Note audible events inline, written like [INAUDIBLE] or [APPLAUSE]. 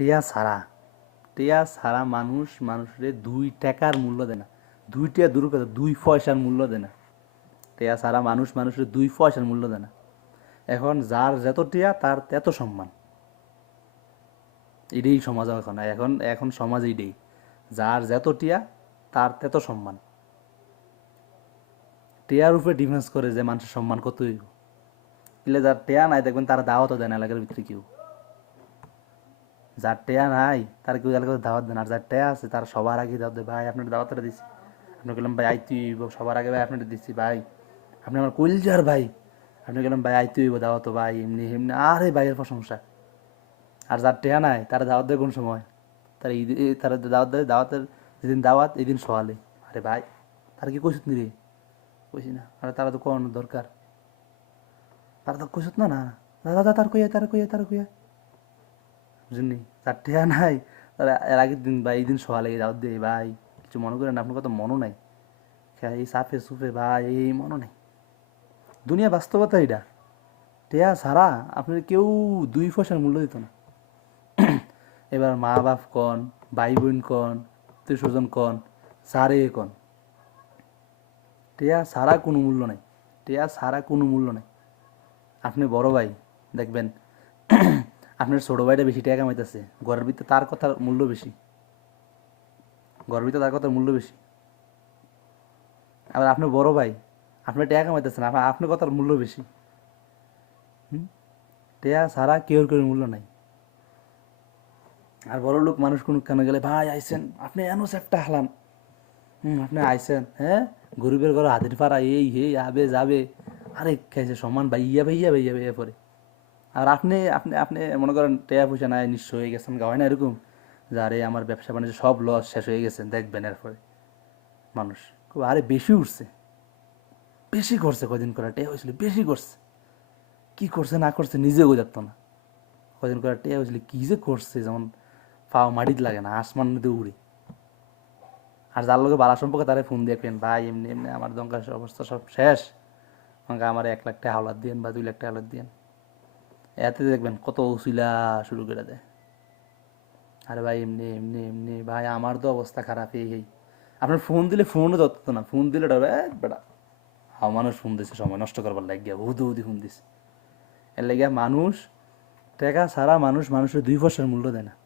টিয়া ছাড়া। টিয়া ছাড়া মানুষ মানুষের দুই টাকার মূল্য দেয় না। দুই টিয়া দূর কথা, দুই পয়সার মূল্য দেয় না। টিয়া ছাড়া মানুষ মানুষের দুই পয়সার মূল্য দেয় না। এখন যার যত টিয়া, তার তত সম্মান। এটাই সমাজ এখন। এখন এখন সমাজ এইটাই যার যত টিয়া, তার তত সম্মান। টিয়ার উপরে ডিফেন্স করে যে মানুষের সম্মান কত এলে যার টেয়া নাই, দেখবেন তারা দাওয়াতও দেয় না এলাকার ভিতরে কেউ। যার টেয়া নাই, তার কেউ এলাকাতে দাওয়াত দেন। আর যার টেয়া আছে, তার সবার আগে দাওয়াত দেয়। ভাই আপনার দাওয়াতটা দিচ্ছি আপনি গেলাম ভাই, আইতে হইব। সবার আগে, ভাই আপনার দিচ্ছি ভাই। আপনি আমার কইলজার ভাই। আপনি গেলাম ভাই, আইতে হইব, দাওয়াত ভাই, এমনি এমনি। আরে ভাইয়ের প্রশংসা। আর যার টেয়া নাই, তারা দাওয়াত দেয় কোন সময়? তার ঈদ তারা দাওয়াত দেয়, দাওয়াতের যেদিন দাওয়াত, এদিন সকালে আরে ভাই, তারা কি কইসুত নি রে কইছি না। আরে তারা তো কোন দরকার। তারা তো কইসুত না না দাদা, তার কইয়া তার কইয়া তার কইয়া। বুঝলি তার টেয়া নাই। তারা এর আগের দিন বা এই দিন সকালে দাওয়াত দিয়ে, ভাই, কিছু মনে করেন আপনার কথা মনও নাই। এই সাফে সুফে, ভাই, এই মনও নাই। দুনিয়া বাস্তবতা এটা টেয়া সারা আপনার কেউ দুই পয়সার মূল্য দিত না। [CLEARS THROAT] এবার মা বাপ কন, ভাই বোন কন স্বজন কন, সারে কন। টেয়া সারা কোনো মূল্য নাই। টেয়া সারা কোনো মূল্য নাই। আপনি বড় ভাই, দেখবেন। [CLEARS THROAT] আপনার ছোট ভাইটা বেশি টাকা কামাইতেছে ঘরের ভিতরে তার কথার মূল্য বেশি। ঘরের ভিতরে তার কথার মূল্য বেশি। আবার আপনার বড় ভাই, আপনার টাকা কামাইতেছেন আপনার আপনার কথার মূল্য বেশি। হুম? ছাড়া কেউর কেউর মূল্য নাই। আর বড় লোক মানুষ কোনো কেন গেলে, ভাই, আইসেন, আপনি এনো একটা হালান। হুম, আপনি আইসেন হ্যাঁ? গরিবের ঘরে হাতের পাড়া, এই হে আবে, যাবে। আরে, খাইছে সমান ভাইয়া ভাইয়া ভাইয়া ভাইয়া পরে। আর আপনি আপনি আপনি মনে করেন টেয়া পয়সা নাই, নিঃস্ব হয়ে গেছেন গাওয়ায় না এরকম? যে আরে আমার ব্যবসা বাণিজ্য সব লস শেষ হয়ে গেছে, দেখবেন এরপরে। মানুষ। খুব আরে বেশি উঠছে। বেশি করছে কদিন করে টেয়া হয়েছিল, বেশি করছে। কি করছে, না করছে নিজে বোঝাতো না। কদিন করে টেয়া হয়েছিল, কি যে করছে, যেমন পাও মাটিতে লাগে না, আসমান নদী উড়ে। আর যার লোকে বালা সম্পর্কে তারা ফোন দিয়ে কেন ভাই, এমনি এমনি আমার দঙ্কার অবস্থা সব শেষ। আমাকে আমার এক লাখ টাকা হাওলাত দিয়েন বা দুই লাখ টাকা হাওলাত দিয়েন। এতে দেখবেন কত উচিলা শুরু করে দেয়। আরে ভাই এমনি এমনি এমনি ভাই আমার তো অবস্থা খারাপ এই এই। আপনার ফোন দিলে ফোনও যত না ফোন দিলে বেড়া "এ, বেটা হাও মানুষ ফোন দিছে সময় নষ্ট করবার লাগিয়া হুদু হুদি ফোন দিছে। এর লাগিয়া মানুষ টাকা সারা মানুষ মানুষের দুই পয়সার মূল্য দেয় না।